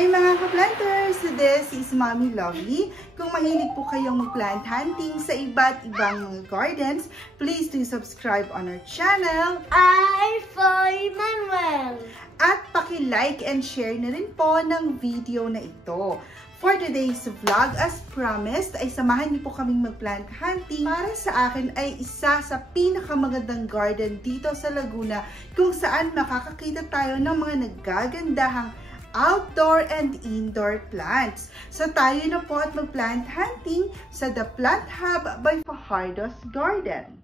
Hi mga ka-planters! This is Mommy Lovely. Kung mahilig po kayong mag-plant hunting sa iba't ibang mga gardens, please do subscribe on our channel. Foy Manuel. At paki-like and share na rin po ng video na ito. For today's vlog, as promised, ay samahan niyo po kaming mag-plant hunting. Para sa akin ay isa sa pinakamagandang garden dito sa Laguna kung saan makakakita tayo ng mga naggagandahang outdoor and indoor plants. So tayo na po at mag-plant hunting sa The Plant Hub by Fajardo's Garden.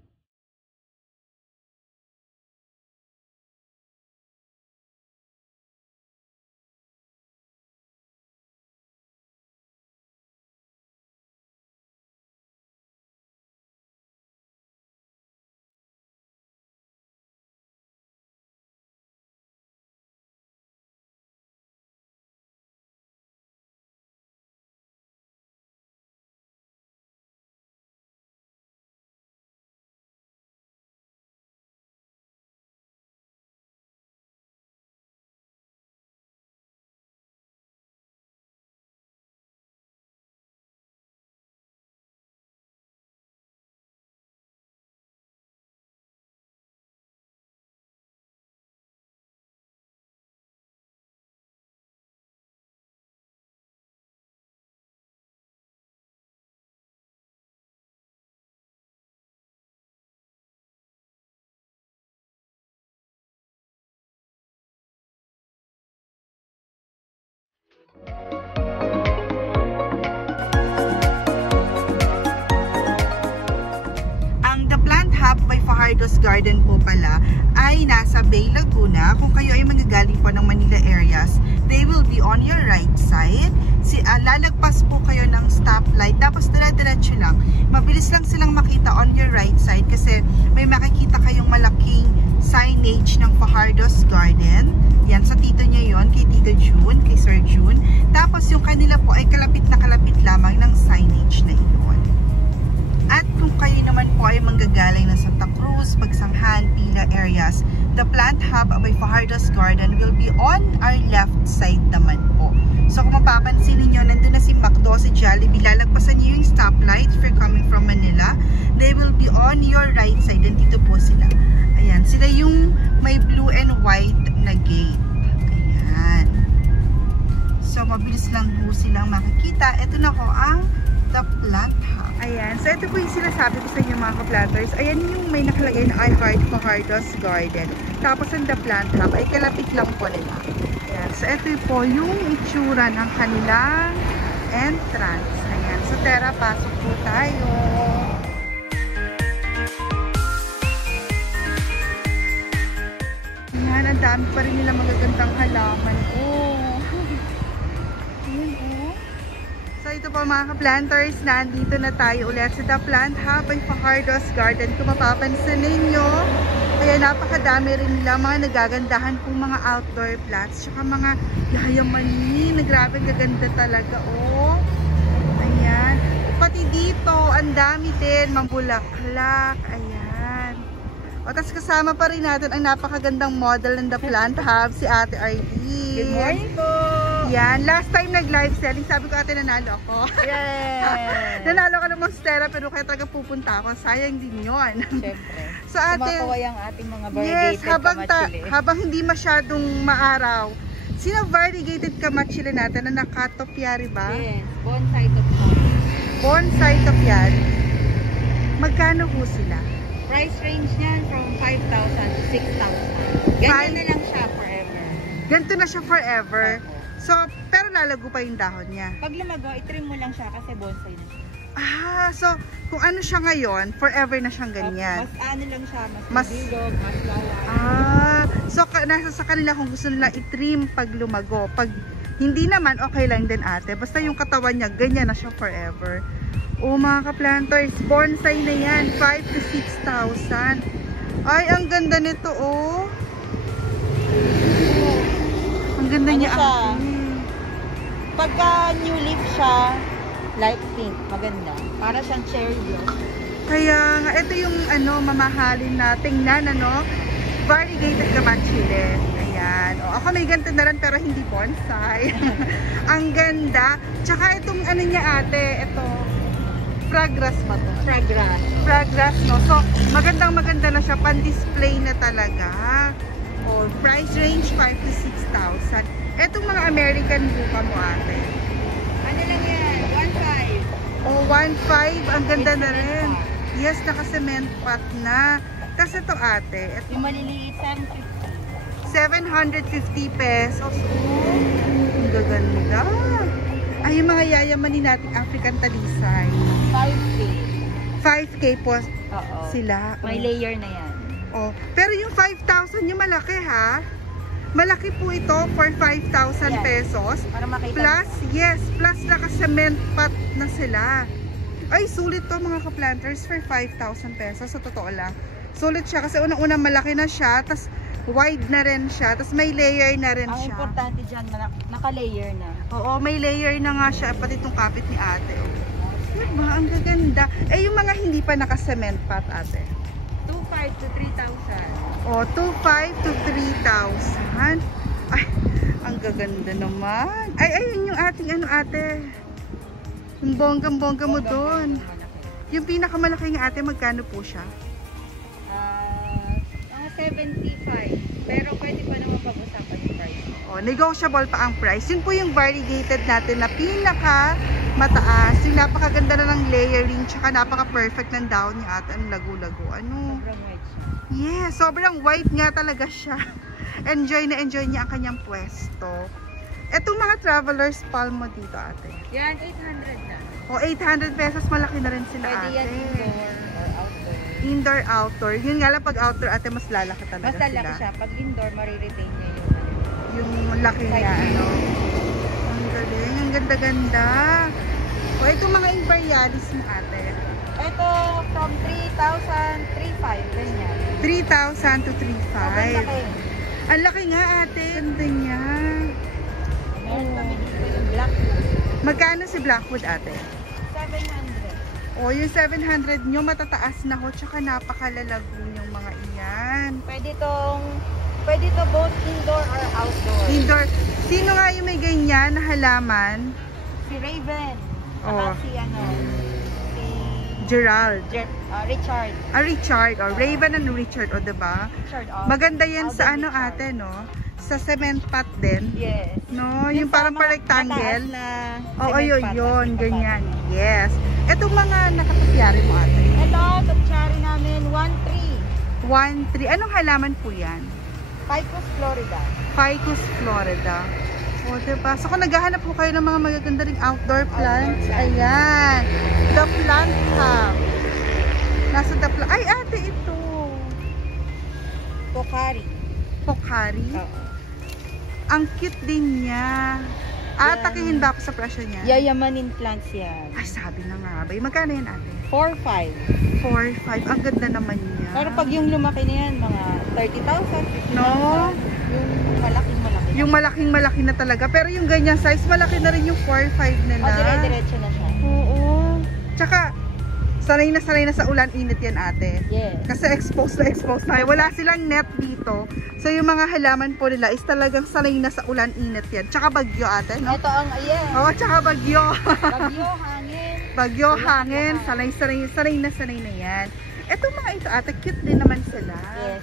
Ang The Plant Hub by Fajardo's Garden po pala ay nasa Bay Laguna. Kung kayo ay manggagaling po ng Manila areas, they will be on your right side. Lalagpas po kayo ng stoplight, tapos dire-diretso lang. Mabilis lang silang makita on your right side kasi may makikita kayong malaking signage ng Fajardo's Garden. Yan, sa tito niya yon, kay Tito June, kay Sir June. Tapos yung kanila po ay kalapit na kalapit lamang ng signage na iyon. At kung kayo naman po ay manggagaling ng Santa Cruz, Pagsanghan, Pila areas, The Plant Hub by Fajardo's Garden will be on our left side naman po. So kung mapapansin niyo, nandun na si McDo, si Jollibee, lalagpasan niyo yung stoplight if you're coming from Manila. They will be on your right side. Nandito po sila. Ayan, sila yung may blue and white na gate. Ayan. So mabilis lang po silang makikita. Ito na po ang The Plant Hub. Ayan, so ito po yung sinasabi ko sa inyo mga ka-planters. Ayan yung may nakalagay na I Heart Fajardo's Garden. Tapos ang The Plant Hub ay kalapit lang po nila. Ayan, so ito po yung itsura ng kanilang entrance. Ayan, so tara, pasok po tayo. Ayan, ang dami pa rin nila magagandang halaman. Oh. Ayan, oh. So ito po mga ka-planters, nandito na tayo ulit sa The Plant Hub by Fajardo's Garden. Kung mapapansin ninyo, kaya napakadami rin nila mga nagagandahan pong mga outdoor plants. Tsaka mga yayamanin, grabe gaganda talaga. Oh. Ayan. Pati dito, ang dami din, mambulaklak. Ayan. O, tas kasama pa rin natin ang napakagandang model ng The Plant Hub, si Ate Arlene. Good morning po! Yan, last time nag-live selling, sabi ko ate nanalo ako. Yes! Nanalo ka ng Monstera pero kaya talaga pupunta ako. Sayang din yun. Siyempre. So ate, kumakaway ang ating mga yes, variegated kamatsili. habang hindi masyadong maaraw, sino variegated kamatsili natin na nakatopiary ba? Yes, bonsai to po. Bonsai topiary. Magkano po sila? Price range niyan from 5,000 to 6,000. Ganyan na lang siya forever. Ganito na siya forever. So, pero lalago pa yung dahon niya. Pag lumago, itrim mo lang siya kasi bonsai na siya. Ah, so kung ano siya ngayon, forever na siyang ganyan. Mas ano lang siya, mas bilog, mas lawak. Ah, so nasa sa kanila kung gusto nila i-trim pag lumago. Pag hindi naman, okay lang din ate. Basta yung katawan niya, ganyan na siya forever. Oh mga ka-planters, bonsai na yan, 5,000 to 6,000. Ay, ang ganda nito oh. Ang ganda Ano niya. siya? Pagka new leaf siya, light pink, maganda. Para siyang cherry blossom. Kaya nga, ito yung ano, mamahalin na tingnan, ano, variegated kamatsili. Ayan. Ayan. O, ako may ganito na rin pero hindi bonsai. Ang ganda. Tsaka itong ano niya ate, ito, fragrance ba to? Fragrance, no? So, magandang-maganda na siya. Pan-display na talaga. O, price range 5 to 6,000. Itong mga American buka mo ate. Ano lang yan? 1.5. O, 1.5. Ang ganda na rin. Yes, naka-cement pot na. Tapos ito ate. Ito, Yung maliliit, 750 pesos. Oh, ang gaganda. Ay, yung mga yayamanin nating African talisay. 5K. 5K po Oo. sila. May layer na yan. Oh. Pero yung 5,000 yung malaki ha. Malaki po ito for 5,000 Yan. pesos. Para makita Plus, yes, plus naka-cement pot na sila. Ay, sulit to mga ka-planters for 5,000 pesos. Sa totoo lang. Sulit siya kasi unang-unang malaki na siya. Tapos wide na rin siya. Tapos may layer na rin Ang siya. importante dyan, naka-layer na. Oo, may layer na nga siya. Pati itong kapit ni ate. Oh. Diba? Ang gaganda. Eh, yung mga hindi pa naka-cement pot ate. 2.5 to 3,000. O, 2,500 to 3,000. Ay, ang gaganda naman. Ay, ayun yung ating ano ate. Yung bonggang-bongga mo doon. Yung pinakamalaki nga ate, magkano po siya? Mga 75. Pero pwede pa naman pag-usapan yung price. O, negotiable pa ang price. Yun po yung variegated natin na pinaka mataas. Yung napakaganda na ng layering, tsaka napaka-perfect ng dahon niya ate. Ang lagu-lagu. Ano? Sobrang white siya. Yes, sobrang white nga talaga siya. Enjoy na enjoy niya ang kanyang pwesto. Etong mga travelers palm mo dito ate. Yan, 800 na. O 800 pesos, malaki na rin sila Pwede ate. yan indoor or outdoor. Indoor, outdoor. Yun nga lang pag outdoor ate, mas lalaki talaga Basta laki sila. siya. Pag indoor, mariretain niya Yung laki niya, ano. Ang galing, ang ganda-ganda. O itong mga imperialis mo ate. Ito, from 3,000, 3,500. Ganyan. 3,000 to Sobrang 3,500. laki. Ang laki nga ate. Ganda niya. Meron kami dito yung Blackwood. Magkano si Blackwood ate? 700. O yung 700 nyo, matataas na ho. Tsaka napakalalago yung mga iyan. Pwede to both indoor or outdoor. Indoor. Sino nga yung may ganyan na halaman? Si Raven. Oh. Saka si Gerald. Richard. Richard. O, Raven and Richard. O, diba? Richard. Maganda yan sa Alden ano Richard. ate, no? Sa cement pot din. Yes. No? Yung parang pa-rectangle. Na Oo, cement yun, pot, yun. at Ganyan. Yes. Itong mga nakatasyari mo ate. Ito, tapchari namin, 1.3. 1-3. Anong halaman po yan? Ficus Florida. Ficus Florida. O, diba? So, kung naghahanap po kayo ng mga magaganda ring outdoor plants, ayan. The Plant Hub. Nasa The Plant. Ay, ate, ito. Pocari. Pocari. Oo. Ang cute din niya. Yan. Takihin ba ako sa presyo niya? Yayamanin plants yan. Ay, sabi na nga ba. Magkano yan, ate? 4.5. 4-5. Ang ganda naman niya. Pero pag yung lumaki na yan, mga 30,000, 50,000. No? Yung malaking-malaki. Yung malaking-malaki na talaga. Pero yung ganyan size, malaki na rin yung 4-5 nila. dire-diretso na siya. Oo. Tsaka, sanay na sa ulan, init yan ate. Yes. Kasi exposed tayo. Wala silang net dito. So yung mga halaman po nila is talagang sanay na sa ulan, init yan. Tsaka bagyo ate, no? Ito ang, Oo, tsaka bagyo. bagyo, hangin. Bagyo, hangin, sanay na yan. Etong mga ito ate, cute din naman sila. Yes.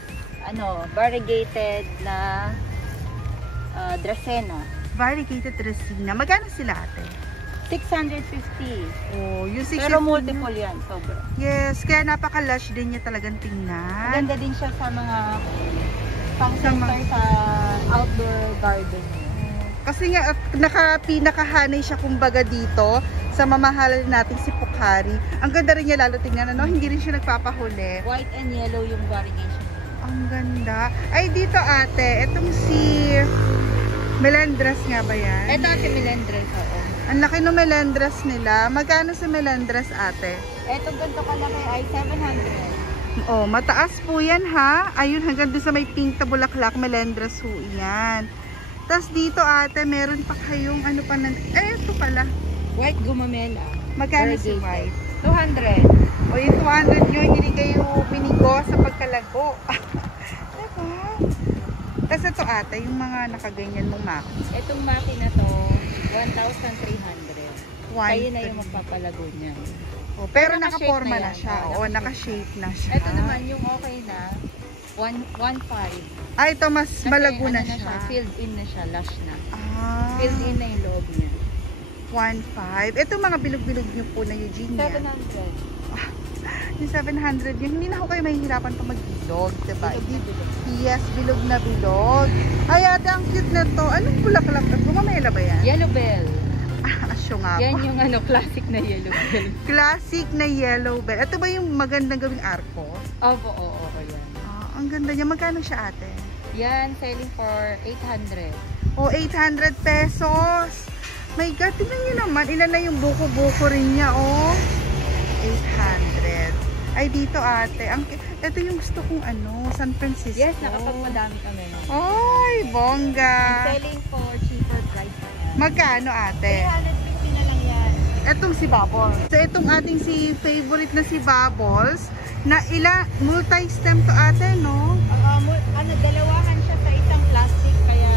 Variegated na Dracena. Variegated Resina. Magkano sila ate? 650. Oh, yung 650. Pero multiple yan, sobra. Yes, kaya napaka-lush din niya talagang tingnan. Maganda din siya sa mga pang Sa center mga- sa outdoor garden. Kasi nga, pinakahanay siya kumbaga dito sa mamahalin natin si Pocari. Ang ganda rin niya lalo tingnan, ano? Hindi rin siya nagpapahuli. White and yellow yung variegation. Ang ganda. Ay, dito ate, itong si Melendres nga ba yan? Ito si Melendres, oo. Ang laki ng Melendres nila. Magkano si Melendres ate? Ito ganito kalaki ay 700. Oh, mataas po yan ha. Ayun, hanggang doon sa may pink na bulaklak, Melendres ho yan. Tapos dito ate, meron pa kayong ano pa nan... ito pala. White gumamela. Magkano si Variegated. white? 200. O yung 200 nyo, hindi kayo binigo sa pagkalago. Diba? Tapos Tapos ito ate, yung mga nakaganyan mong maki. Itong makina to, 1,300. Kayo na yung magpapalago niya. Oh, pero Naka-shape nakaporma na na yan. siya. Oo, Oo, naka-shape naka-shape na siya. Ito naman yung okay na, 1,500. Ah, ito mas Kasi malago na ano siya. Filled in na siya, lush na. Ah, Filled in na yung loob niya. 1.5. Ito mga bilog-bilog niyo po na Eugenia. 700. Yung 700 yun, hindi na ako kayo mahihirapan pa mag-bilog, diba? Bilog. Yes, bilog na bilog. Ay, ate, ang cute na to. Anong bulaklak? Gumamela ba yan? Yellow bell. Asyo nga Yan po. yung ano, classic na yellow bell. Classic na yellow bell. Ito ba yung magandang gawing arko? Opo, oo, yan. Ah, ang ganda niya. Magkano siya, ate? Yan, selling for 800. O, 800 pesos. My God, tingnan nyo naman. Ilan na yung buko-buko rin niya, oh. 800. Ay, dito, ate. Ito yung gusto kong ano, San Francisco. Yes, nakapagmadami kami. Ay, bongga. Selling for cheaper price na yan. Magkano, ate? 350 na lang yan. Etong si Bubbles. So, itong ating favorite na si Bubbles, na multi-stem to ate, no? Dalawahan siya sa isang plastic, kaya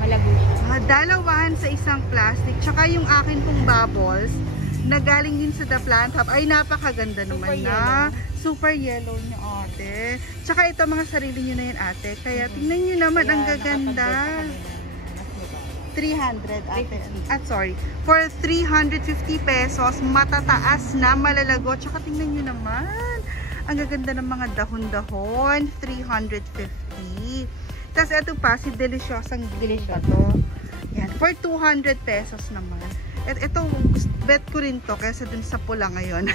malago siya. Dalawahan sa isang plastic. Tsaka yung akin pong Bubbles, na galing din sa The Plant Hub, ay napakaganda naman na. Super yellow niya, ate. Tsaka ito, mga sarili niyo na yan, ate. Kaya tingnan niyo naman, ang gaganda. 300 ate. At sorry, for 350 pesos, matataas na, malalago. Tsaka tingnan nyo naman, ang gaganda ng mga dahon-dahon, 350. Tapos ito pa, si Deliciosang green pa to. Yan, for 200 pesos naman. At ito, bet ko rin to, kaysa dun sa pula ngayon.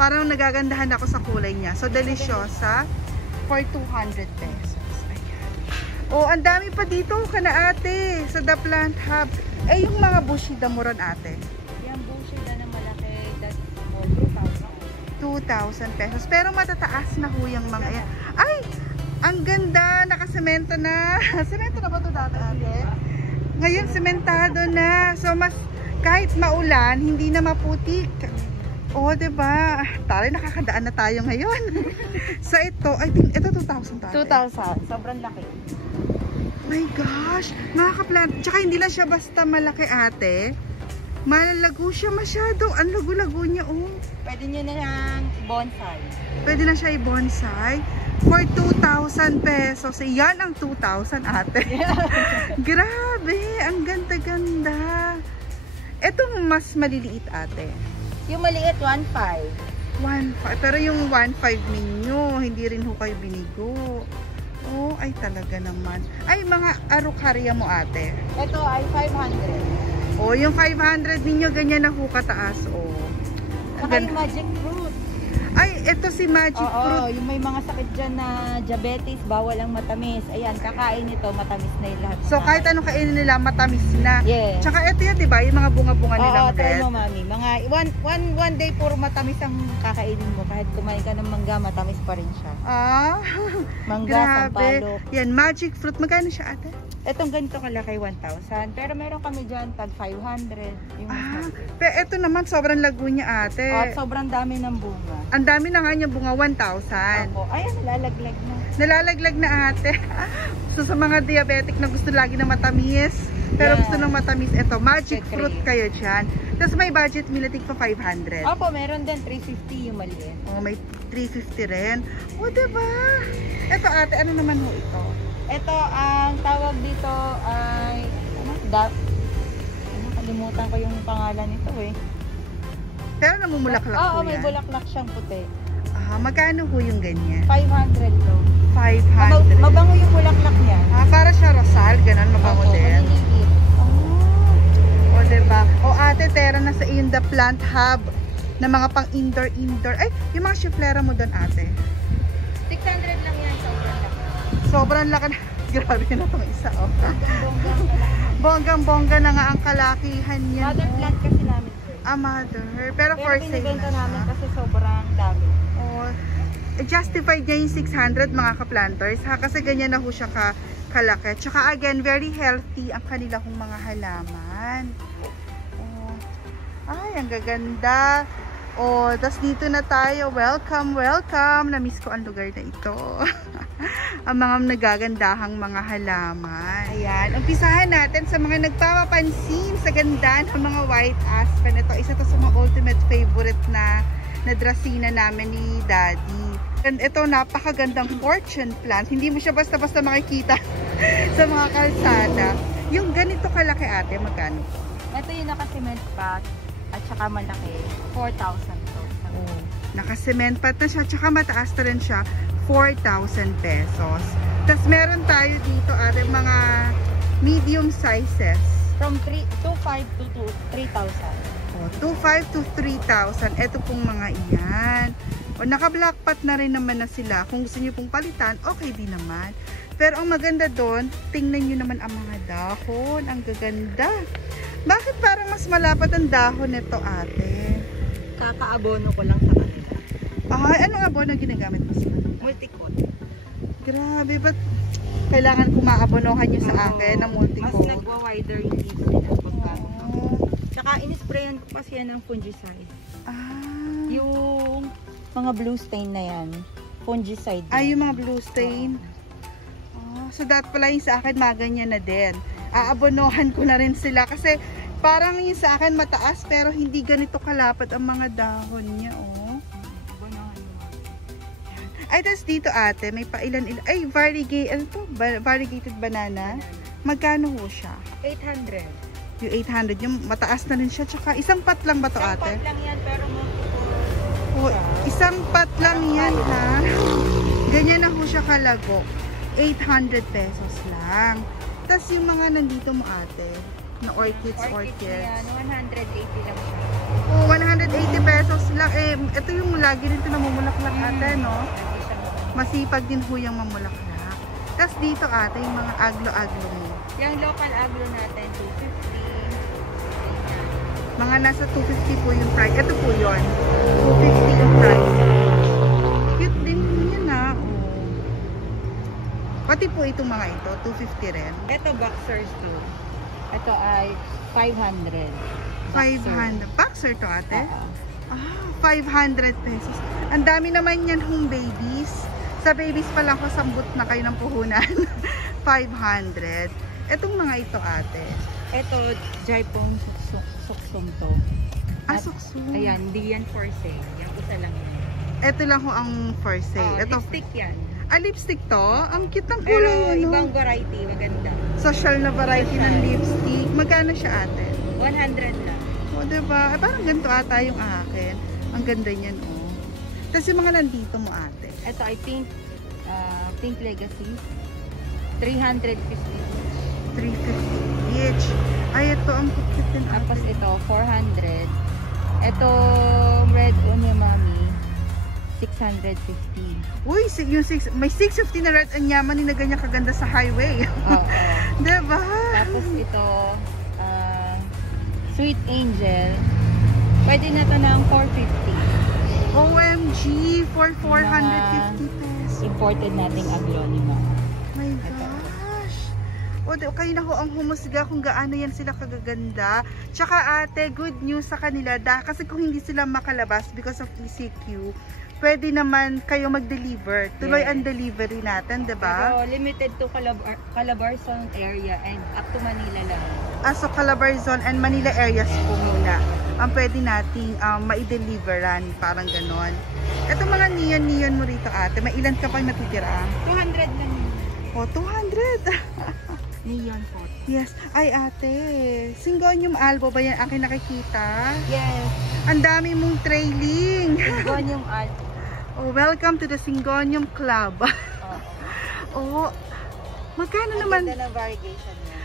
Parang nagagandahan ako sa kulay niya. So, Deliciosa, for 200 pesos. Oh, ang dami pa dito kana ate sa The Plant Hub. Eh, yung mga Bushida mo ron ate? Yung Bushida na malaki, that's more 2,000 pesos. Pero matataas na ho yung mga yan. Ay! Ang ganda! Nakasemento na. Semento na ba ito dati ate? Ngayon, sementado na. So, mas kahit maulan, hindi na maputik. Oh, diba? Tari, nakakadaan na tayo ngayon. So, ito, I think, ito 2,000 tayo. 2,000. Sobrang laki. My gosh, nakaka-plant. Tsaka hindi lang siya basta malaki ate. Malalago siya masyado. Ang lago-lago niya, oh. Pwede nyo na lang bonsai. Pwede na siya i-bonsai. For 2,000 pesos. Yan ang 2,000 ate. Grabe, ang ganda-ganda. Etong mas maliliit ate. Yung maliit, 1,500. 1,500. Pero yung 1,500 ninyo, hindi rin ho kayo binigo. Oh, ay talaga naman. Ay, mga arukarya mo ate. Ito ay 500. Oh, yung 500 ninyo, ganyan na ho kataas. Oh. Saka yung magic fruit. Ay, ito si magic fruit. Oo, yung may mga sakit dyan na diabetes, bawal ang matamis. Ayan, kakain ito, matamis na yung lahat. So, kahit anong kainin nila, matamis na. Yes. Tsaka ito yan, diba? Yung mga bunga-bunga nilang Oo, try red. mo, mami. Mga one day puro matamis ang kakainin mo. Kahit kumain ka ng mangga, matamis pa rin siya. Ah, Mangga, grabe. sampalok. Yan, magic fruit. Magkano siya ate? Itong ganito kalaki, 1,000. Pero meron kami dyan, tag 500. Yung Pero ito naman, sobrang lago niya ate. at sobrang dami ng bunga. Ang dami na nga niya bunga, 1,000. Opo. Ayan, nalalaglag na. Nalalaglag na ate. So, sa mga diabetic na gusto lagi na matamis, pero Yeah. gusto ng matamis, ito, magic Secret. fruit kayo dyan. Tapos may budget militig pa 500. Opo, meron din 350 yung maliit. Oh, may 350 rin. O, diba? Ito ate, ano naman ho ito? Ito, ang tawag dito ay kalimutan ko yung pangalan nito eh. Pero namumulaklak Oo, po may yan. bulaklak siyang puti. Ah, magkano ho yung ganyan? 500 to. 500. Mabango yung bulaklak niya. Ah, para siya rosal, ganun, mabango Opo, din. maliliit. Oh. O, diba? O, ate, tera na sa iyong The Plant Hub na mga pang indoor. Ay, yung mga chiflera mo doon, ate. 600 lang yan, sobrang laki. Sobrang laki na. Grabe na itong isa, oh. Bonggang kalaki. Bonggang-bongga na nga ang kalakihan niya. Mother plant kasi namin. Ah, mother. Pero for sale binibenta na namin siya. kasi sobrang dami. Oh, justified niya yung 600 mga ka-planters ha, kasi ganyan na ho siya kalaki. Tsaka again, very healthy ang kanila hong mga halaman. Oh. Ay, ang gaganda. Oh, tas dito na tayo. Welcome, welcome. Na-miss ko ang lugar na ito. ang mga nagagandahang mga halaman. Ayan, umpisahan natin sa mga nagpapapansin sa ganda ng mga white aspen. Ito, isa to sa mga ultimate favorite na drasina namin ni Daddy. And ito, napakagandang fortune plant. Hindi mo siya basta-basta makikita sa mga kalsada. Yung ganito kalaki ate, magkano? Ito yung naka-cement pot at saka malaki. 4,000 to. Oh, naka-cement pot na siya, tsaka mataas na rin siya. 4,000 pesos. Tapos meron tayo dito ate, mga medium sizes. From 2,500 to 3,000. Oh, 2,500 to 3,000. Ito pong mga iyan. O, naka-black pot na rin naman na sila. Kung gusto niyo pong palitan, okay din naman. Pero ang maganda doon, tingnan niyo naman ang mga dahon. Ang gaganda. Bakit parang mas malapad ang dahon nito ate? Kakaabono ko lang sa kanila. Ay, anong abono ginagamit mo sila? Multi-coat. Grabe, ba't kailangan kumaabonohan niyo sa akin ng multi-coat? Mas nagwa-wider yung dito nila pagkano. Tsaka in-sprayan ko kasi yan ng fungicide. Ah. Yung mga blue stain na yan, fungicide yan. Ay, yung mga blue stain. So that pala yung sa akin maganyan na din. Aabonohan ko na rin sila kasi parang yung sa akin mataas pero hindi ganito kalapad ang mga dahon niya, oh. Ay, tas dito ate, may pailan-ilan. Ay, variegated banana. Magkano ho siya? 800. Yung 800, yung mataas na rin siya. Tsaka isang pat lang ba to ate? Isang pat lang yan pero Oh, isang pat lang yan ha. Ganyan na ho siya kalago. 800 pesos lang. Tapos yung mga nandito mo ate, na orchids. Yan, 180 lang siya. Oh, 180 pesos lang. Eh, ito yung lagi rin ito namumulaklak ate, no? Masipag din ho yung mamulaklak. Tapos dito ate, yung mga aglo-aglo mo. Yung local aglo natin, 250. Mga nasa 250 po yung price. Ito po yun. 250 yung price. Cute din yun ah. Oh. Pati po itong mga ito, 250 rin. Ito boxers too. Ito ay 500. 500. Boxer to ate? 500 pesos. Ang dami naman yan hong babies. Sa babies pa lang ko sambot na kayo ng puhunan. 500. Etong mga ito ate. Ito, Jaipong suksong to. Suksong. Ayan, hindi yan for sale. Yan, isa lang yan. Ito lang ho ang for sale. Ito, lipstick yan. Lipstick to? Ang cute ng Pero kulay, no? ibang variety, maganda. Social na variety ng lipstick. Magkano siya ate? 100 lang. O, diba? Parang ganito ata yung akin. Ang ganda niyan, oh. Tapos yung mga nandito mo ate. Ito ay Pink Legacy. 350. 350 each. Ay, ito ang cute din ate. Tapos ito, 400. Ito, Red Unyamami, 650. Uy, may 650 na red ang yaman ni na ganyan kaganda sa highway. Oo. Diba? Tapos ito, Sweet Angel. Pwede na ito ng 450. OMG, for 450 pesos. Imported nating aglonema. My gosh. O, kayo na ho ang humusga kung gaano yan sila kagaganda. Tsaka ate, good news sa kanila. Kasi kung hindi sila makalabas because of ECQ, pwede naman kayo mag-deliver. Tuloy ang delivery natin, diba? Pero limited to Calabarzon area and up to Manila lang. So Calabarzon and Manila areas po muna ang pwede nating ma-deliveran, parang ganon. Ito mga neon mo rito ate, may ilan ka pang natitira? 200 lang yun. Oh, 200! Neon po. Yes. Ay ate, Syngonium albo ba yan aking nakikita? Yes. Ang dami mong trailing. Syngonium albo. Oh, welcome to the Syngonium Club. Oh, magkano naman? Ang ganda ng variegation niya.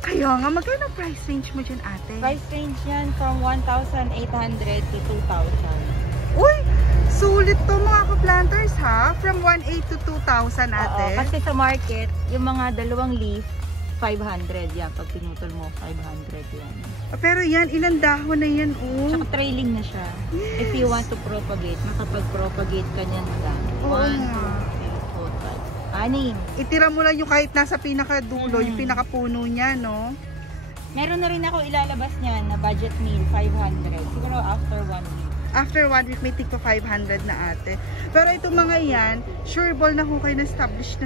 Kaya nga, magkano price range mo dyan ate? Price range yan from 1,800 to 2,000. Uy, sulit to mga ka-planters ha. From 1,800 to 2,000 ate. Oo, kasi sa market, yung mga dalawang leaf, 500 yan. Pag pinutol mo, 500 yan. Pero yan, ilang dahon na yan oh. Tsaka trailing na siya. Yes. If you want to propagate, makapag-propagate ka niyan lang. Oo 1, nga. 2, 3, 4, 5, 6. Itira mo lang yung kahit nasa pinakadulo, yung pinakapuno niya, no? Meron na rin ako ilalabas niyan na budget meal, 500. Siguro after 1 week. After 1 week, may tig pa 500 na ate. Pero itong mga yan, sure ball na hukay na established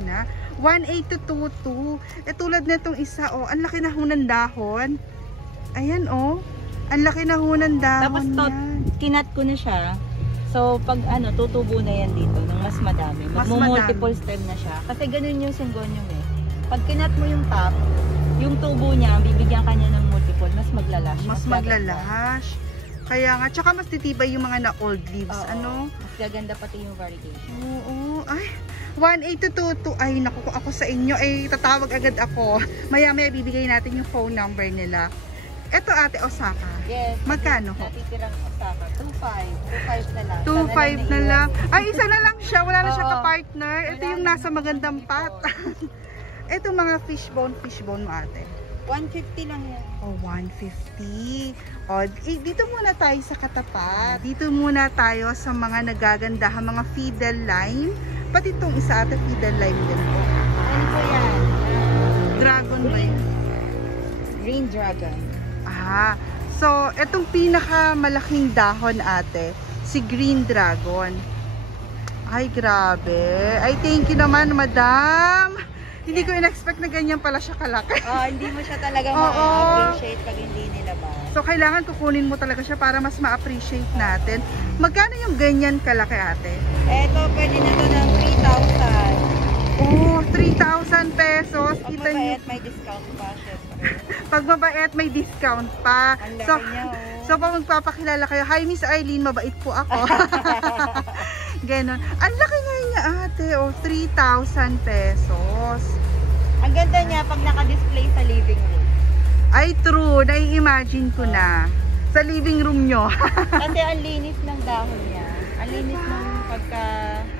na. 1.8 to 2.2. Tulad na itong isa, oh, ang laki na ho ng dahon. Ayan, oh. Ang laki na ho ng dahon. Tapos kinat ko na siya. So, pag tutubo na yan dito ng mas madami. Magmo-multiple stem na siya. Kasi ganun yung syngonium eh. Pag kinat mo yung top, yung tubo niya, bibigyan ka niya ng multiple, mas maglalash. Mas maglalash. Kaya nga, tsaka mas titibay yung mga na-old leaves. Oo, mas gaganda pati yung variegation. Oo, ay. 1.8 to 2.2. Ay, naku, ako sa inyo. Ay, tatawag agad ako. Maya-maya bibigay natin yung phone number nila. Ito ate, Osaka. Yes. Magkano ho? Natitirang Osaka. 2.5 na lang. 2.5 na lang. Ay, isa na lang siya. Wala na siya ka-partner. Ito Wala yung na. nasa magandang pot. Ito mga fishbone mo ate. 150 lang yan. Oh, 150. Oh, dito muna tayo sa katapat. Dito muna tayo sa mga nagagandahan, mga fiddle lime. Pati itong isa ate, fiddle lime din po. Ano po yan? Dragon ba yun? Green dragon. So, itong pinakamalaking dahon ate, si Green Dragon. Ay, grabe. Ay, thank you naman, madam. Hindi ko in-expect na ganyan pala siya kalaki. Hindi mo siya talaga ma-appreciate pag hindi nilabas. So, kailangan kukunin mo talaga siya para mas ma-appreciate natin. Magkano yung ganyan kalaki ate? Eto, pwede na to ng 3,000. Oh, 3,000 pesos. Pag Kita niyo. mabait, may discount pa, syempre. Pag mabait, may discount pa. Ang laki So, niya, oh. so pag magpapakilala kayo, hi Miss Eileen, mabait po ako. Ganon. Ang laki nga niya ate, oh, 3,000 pesos. Ang ganda niya pag naka-display sa living room. Ay, true. Nai-imagine ko na. Sa living room nyo. Kasi ang linis ng dahon niya. Ang linis ng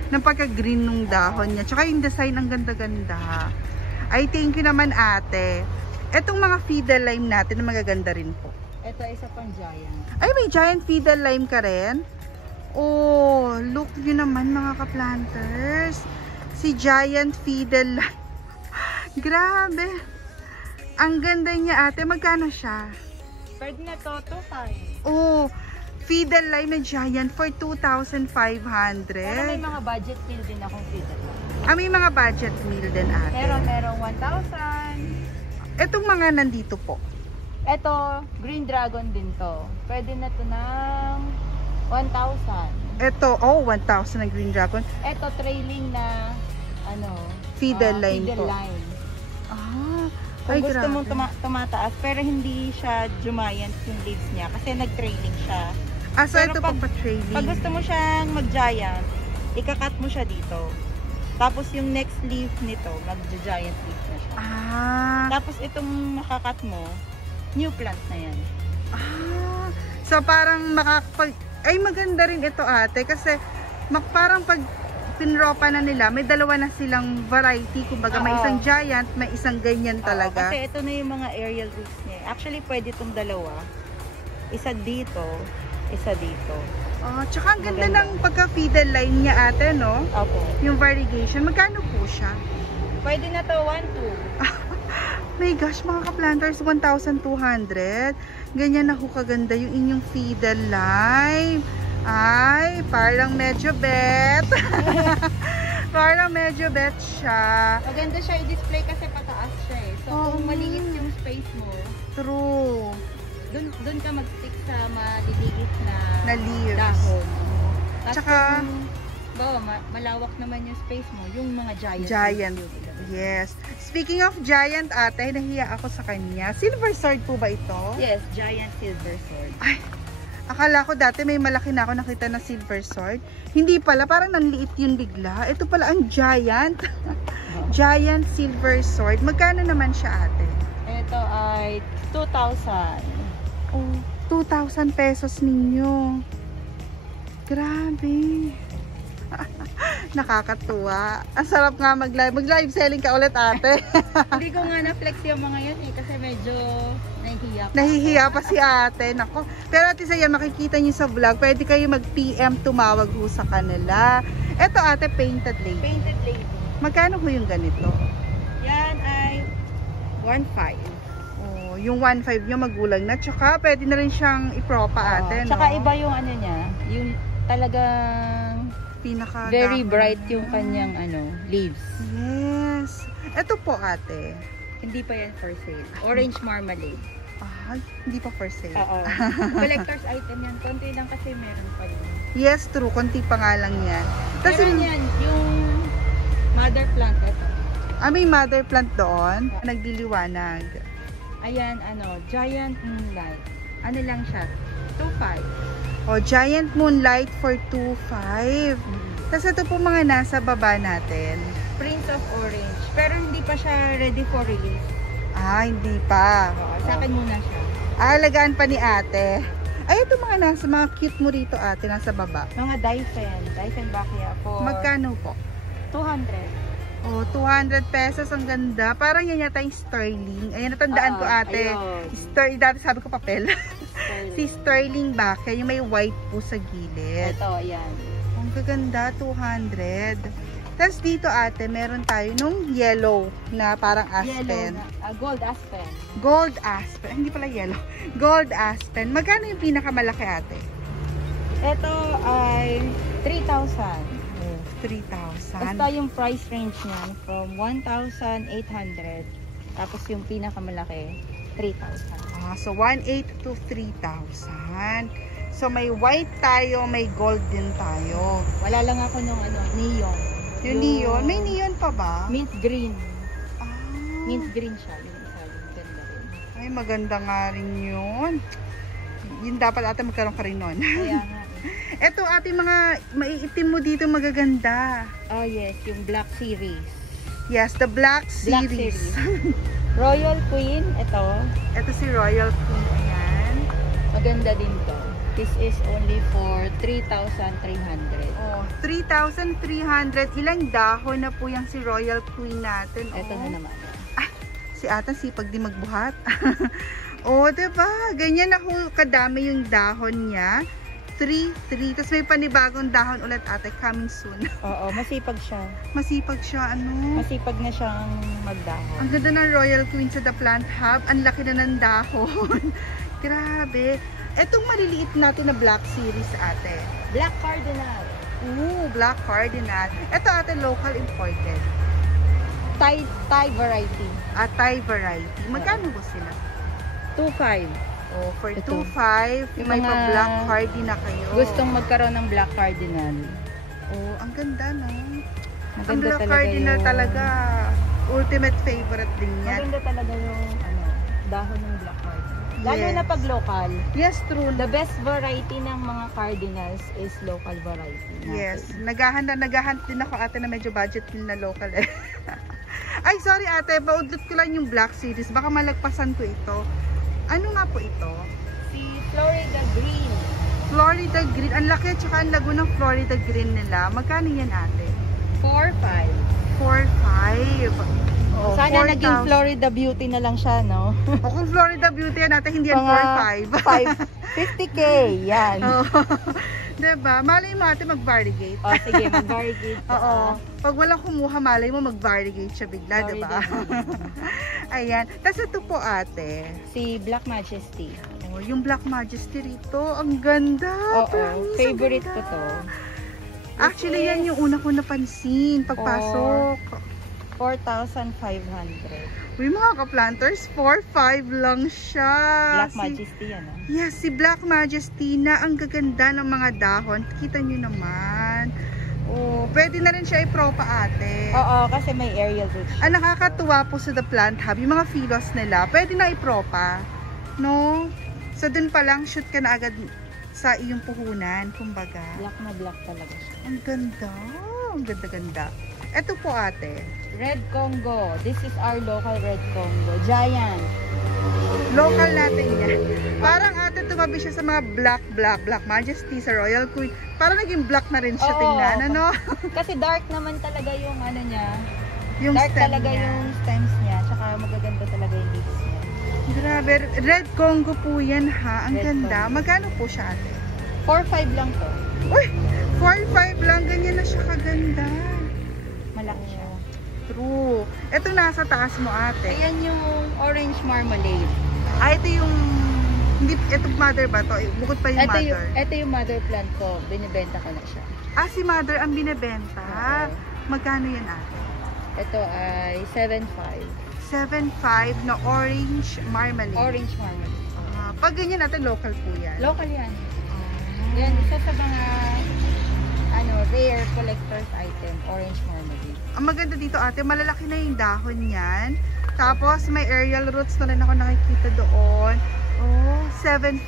ng pagka-green nung dahon niya. Tsaka yung design, ang ganda-ganda. Ay, thank you naman ate. Etong mga fiddle lime natin, magaganda rin po. Ito, isa pang giant. Ay, may giant fiddle lime ka rin? Oh, look nyo naman mga ka-planters. Si giant fiddle lime. Grabe. Ang ganda niya ate. Magkano siya? Pwede na to, 2,500. Oh, fiddle lime na giant for 2,500. Pero may mga budget meal din akong fiddle lime. May mga budget meal din ate. Pero merong 1,000. Etong mga nandito po. Ito, green dragon din to. Pwede na to ng 1,000. Ito, oh, 1,000 na green dragon. Ito, trailing na Fiddle lime fiddle po. lime. Ay, Kung gusto grabe. mong tumataas, pero hindi siya giant yung leaves niya kasi nag-trailing siya. So Pero ito pag- po pa-trailing. Pag gusto mo siyang mag-giant, ikakat mo siya dito. Tapos yung next leaf nito, mag-giant leaf na siya. Tapos itong makakat mo, new plant na yan. So parang ay maganda rin ito ate kasi parang pag pinropa na nila, may dalawa na silang variety. Kumbaga may isang giant, may isang ganyan talaga. Kasi ito na yung mga aerial roots niya. Actually, pwede itong dalawa. Isa dito, isa dito. Tsaka ang ganda ng pagka-fiddle line niya ate, no? Opo. Yung variegation. Magkano po siya? Pwede na to 1,200. My gosh, mga ka-planters, 1,200. Ganyan na ho kaganda yung inyong fiddle line. Ay, parang medyo bet. Parang medyo bet siya. Maganda siya i-display kasi pataas siya eh. So, kung maliit yung space mo, True. dun ka mag-stick sa maliliit na leaves. dahon. Tsaka, malawak naman yung space mo, yung mga giant. giant. Yes. Speaking of giant ate, nahiya ako sa kanya. Silver sword po ba ito? Yes, giant silver sword. Ay, akala ko dati may malaki na ako nakita na silver sword. Hindi pala, parang nanliit yun bigla. Ito pala ang giant. Giant silver sword. Magkano naman siya ate? Ito ay 2,000. Oh, 2,000 pesos ninyo. Grabe. Nakakatuwa. Ang sarap nga mag-live. Mag-live selling ka ulit ate. Hindi ko nga na-flex yung mga yan eh kasi medyo nahihiya pa. Nahihiya pa si ate. Nako. Pero ate Saya, makikita niyo sa vlog. Pwede kayo mag-PM, tumawag ho sa kanila. Ito ate, painted lady. Painted lady. Magkano ho yung ganito? Yan ay 1,500. Oh, yung 1.5 nyo magulang na. Tsaka pwede na rin siyang ipropa ate, no? Tsaka iba yung ano niya, yung talagang pinaka very dahon. bright yung kanyang leaves. Yes. Ito po ate. Hindi pa yan for sale. Orange marmalade. Ay, hindi pa for sale. Oo. Collector's item yan. Konti lang kasi meron pa yun. Yes, true. Konti pa nga lang yan. Tas Meron yan. Yung mother plant ito. may mother plant doon. Nagliliwanag. Ayan, giant moonlight. Ano lang siya? 2.5. O, giant moonlight for 2.5. Tapos ito po mga nasa baba natin. Prince of Orange. Pero hindi pa siya ready for release. Hindi pa. Sa akin muna siya. Alagaan pa ni ate. Ay, ito mga cute mo rito ate, nasa baba. Mga Dyson Bacchia for Magkano po? 200. Oh, 200 pesos. Ang ganda. Parang yan yata yung sterling. Ayan, natandaan ko ate. Dati sabi ko papel. Si sterling Bacchia, yung may white po sa gilid. Ito, ayan. Ang gaganda, 200. Tapos dito ate, meron tayo nung yellow na parang aspen. Yellow, gold aspen. Gold aspen. Hindi pala yellow. Gold aspen. Magkano yung pinakamalaki ate? Ito ay 3,000. 3,000. Basta yung price range niya from 1,800. Tapos yung pinakamalaki, 3,000. So 1,800 to 3,000. So may white tayo, may gold din tayo. Wala lang ako nung neon. Yung neon? May neon pa ba? Mint green. Ah. Mint green siya. Yung isa, yung ganda rin. Ay, maganda nga rin yun. Yun dapat ate magkaroon ka rin nun. Kaya nga. Ito ate, mga maiitim mo dito magaganda. Oh yes, yung Black Series. Yes, the Black Black Series. Royal Queen, ito. Ito si Royal Queen. Ayan. Maganda din to. This is only for 3,300. Oh, 3,300. Ilang dahon na po yung si Royal Queen natin. Ito na naman. Si ata sipag di magbuhat. Diba? Ganyan na kadami yung dahon niya. 3. Tapos may panibagong dahon ulit ate, coming soon. Oo, masipag siya. Masipag siya, Masipag na siyang magdahon. Ang ganda ng Royal Queen sa The Plant Hub. Ang laki na ng dahon. Grabe. Etong maliliit natin na Black Series ate. Black Cardinal. Black Cardinal. Ito ate, local imported. Thai variety. Thai variety. Magkano ba sila? 2.5. For Ito. 2.5, Yung may mga pa-black cardinal na kayo. Gustong magkaroon ng Black Cardinal. Ang ganda, no? Maganda Ang Black talaga Cardinal yung... talaga. Ultimate favorite din yan. Maganda talaga yung dahon ng Black Cardinal. Lalo Yes. na pag local. Yes, true. The best variety ng mga cardinals is local variety. Yes. Naghahanap din ako ate na medyo budget din na local eh. Ay, sorry ate. Paudlot ko lang yung Black Series. Baka malagpasan ko ito. Ano nga po ito? Si Florida Green. Florida Green. Ang laki at saka ang lago ng Florida Green nila. Magkano yan ate? 4.5. 4.5. Sana 4,000. naging Florida Beauty na lang siya, no? Kung Florida Beauty yan natin, hindi yan 4.5. 50K, yan. Diba? Malay mo ate mag-variegate. Sige, mag-variegate. Pag walang kumuha, malay mo mag-variegate siya bigla, diba? Ayan. Tapos ito po ate. Si Black Majesty. Yung Black Majesty rito, ang ganda. Promise, favorite ang ko ganda. to. Actually, yan yung una ko napansin pagpasok. 4,500. Uy, mga ka-planters, 4.5 lang siya. Black Majesty yan, Yes, si Black Majesty na ang gaganda ng mga dahon. Kita nyo naman. Pwede na rin siya ipropa ate. Oo, kasi may aerial root. Ang nakakatuwa po sa The Plant Hub, yung mga philos nila, pwede na ipropa. No? So, dun pa lang, shoot ka na agad sa iyong puhunan, kumbaga. Black na black talaga siya. Ang ganda. Ang ganda-ganda. Ito po ate. Red Congo. This is our local Red Congo. Giant. Local natin yan. Parang ate tumabi siya sa mga Black Majesty, sa Royal Queen. Parang naging black na rin siya, tingnan, ano? Kasi dark naman talaga yung ano niya. Yung dark stem talaga niya. yung stems niya. Tsaka magaganda talaga yung leaves niya. Grabe. Red Congo po yan ha. Ang Red ganda. Congo. Magkano po siya ate? 4.5 lang to. Uy! 4.5 lang. Ganyan na siya kaganda. Malaki siya. True. Ito nasa taas mo ate. Ayan yung orange marmalade. Ito yung, hindi, ito mother ba to? Bukod pa yung mother. Ito yung mother plant ko. Binibenta ko na siya. Si mother ang binibenta. Magkano yan ate? Ito ay 7.5. 7.5 na orange marmalade. Orange marmalade. Pag ganyan natin, local po yan. Local yan. Yan, isa sa mga rare collector's item, orange marmalade. Ang maganda dito ate, malalaki na yung dahon niyan. Tapos may aerial roots na rin ako nakikita doon. 7.5.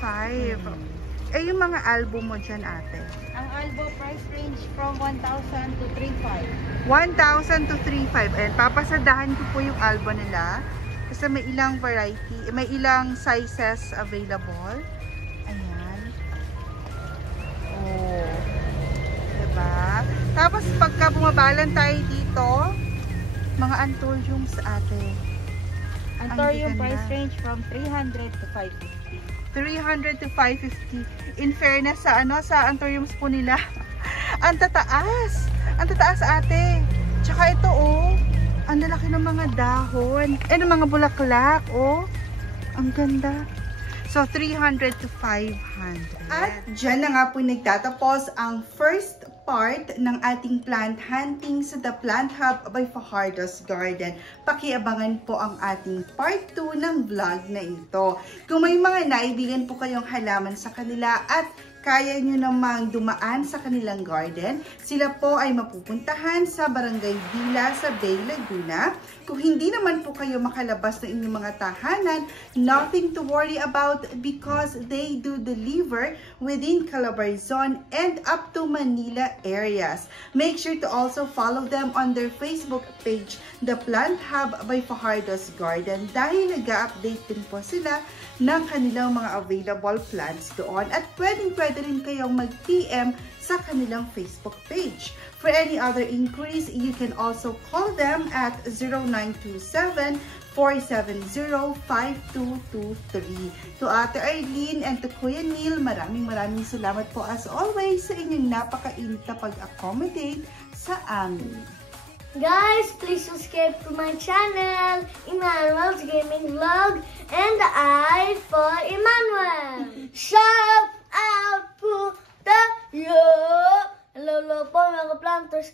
Yung mga album mo dyan ate? Ang album price range from 1,000 to 3,500. 1,000 to 3,500. Ayan, papasadahan ko po yung album nila. Kasi may ilang variety, may ilang sizes available. Ayan. Diba? Tapos pagka bumabalan tayo dito, mga anthuriums ate. Anthurium price range from 300 to 550. 300 to 550. In fairness sa sa anthuriums po nila. Ang tataas. Ang tataas ate. Tsaka ito ang lalaki ng mga dahon. Ng mga bulaklak Ang ganda. So 300 to 500. At dyan na nga po nagtatapos ang first part ng ating plant hunting sa The Plant Hub by Fajardo's Garden. Pakiabangan po ang ating part 2 ng vlog na ito. Kung may mga naibigan po kayong halaman sa kanila at kaya nyo namang dumaan sa kanilang garden, sila po ay mapupuntahan sa Barangay Villa sa Bay, Laguna. Kung hindi naman po kayo makalabas ng inyong mga tahanan, nothing to worry about because they do deliver within Calabarzon and up to Manila areas. Make sure to also follow them on their Facebook page, The Plant Hub by Fajardo's Garden, dahil nag-update din po sila ng kanilang mga available plants doon at pwedeng-pwede rin kayong mag-PM sa kanilang Facebook page. For any other inquiries, you can also call them at 0927-470-5223. To Ate Arlene and to Kuya Neil, maraming salamat po as always sa inyong napakainit na pag-accommodate sa amin. Guys, please subscribe to my channel, Emmanuel's Gaming Vlog, and I for Emmanuel. Shout out to the hello po mga planters.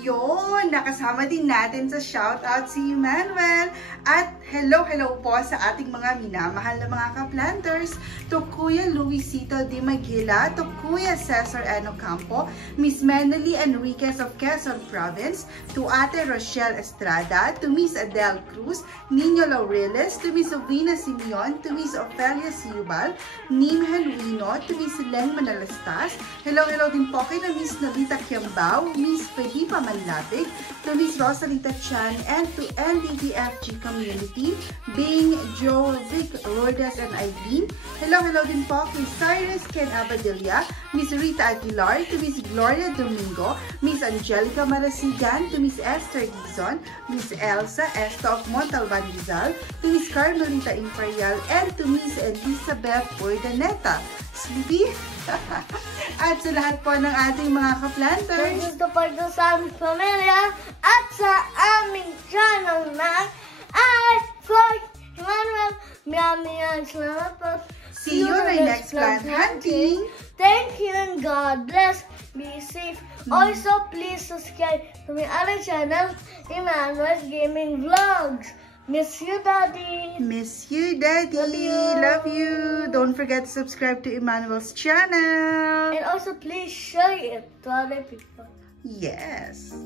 Yun, nakasama din natin sa shoutout si Emmanuel. At hello po sa ating mga minamahal na mga ka-planters. To Kuya Luisito Di Maguila, to Kuya Cesar Eno Campo, Miss Menely Enriquez of Quezon Province, to Ate Rochelle Estrada, to Miss Adele Cruz, Nino Laureles, to Miss Ovina Simeon, to Miss Ofelia Siubal, Nim Henwino, to Miss Len Manalastas. Hello din po kay na Miss Nolita Kiambao, Miss Felipa Manlapig, to Miss Rosalita Chan, and to NDDFG Community, Bing, Joe, Vic, Lourdes, and Eileen. Hello din po kay Cyrus Ken Abadilla, Miss Rita Aguilar, to Miss Gloria Domingo, Miss Angelica Marasigan, to Miss Esther Dizon, Miss Elsa Esta of Montalban Rizal, to Miss Carmelita Imperial, and to Miss Elizabeth Urdaneta. Sleepy? At sa lahat po ng ating mga ka-planters, gusto pa ito sa aming pamilya at sa aming channel na I for Emmanuel. Maraming salamat po. See you on our next plant hunting. Thank you and God bless. Be safe. Also, please subscribe to my other channel, Emmanuel's Gaming Vlogs. Miss you, Daddy. Miss you, Daddy. Love you. Don't forget to subscribe to Emmanuel's channel. And also, please share it to other people. Yes.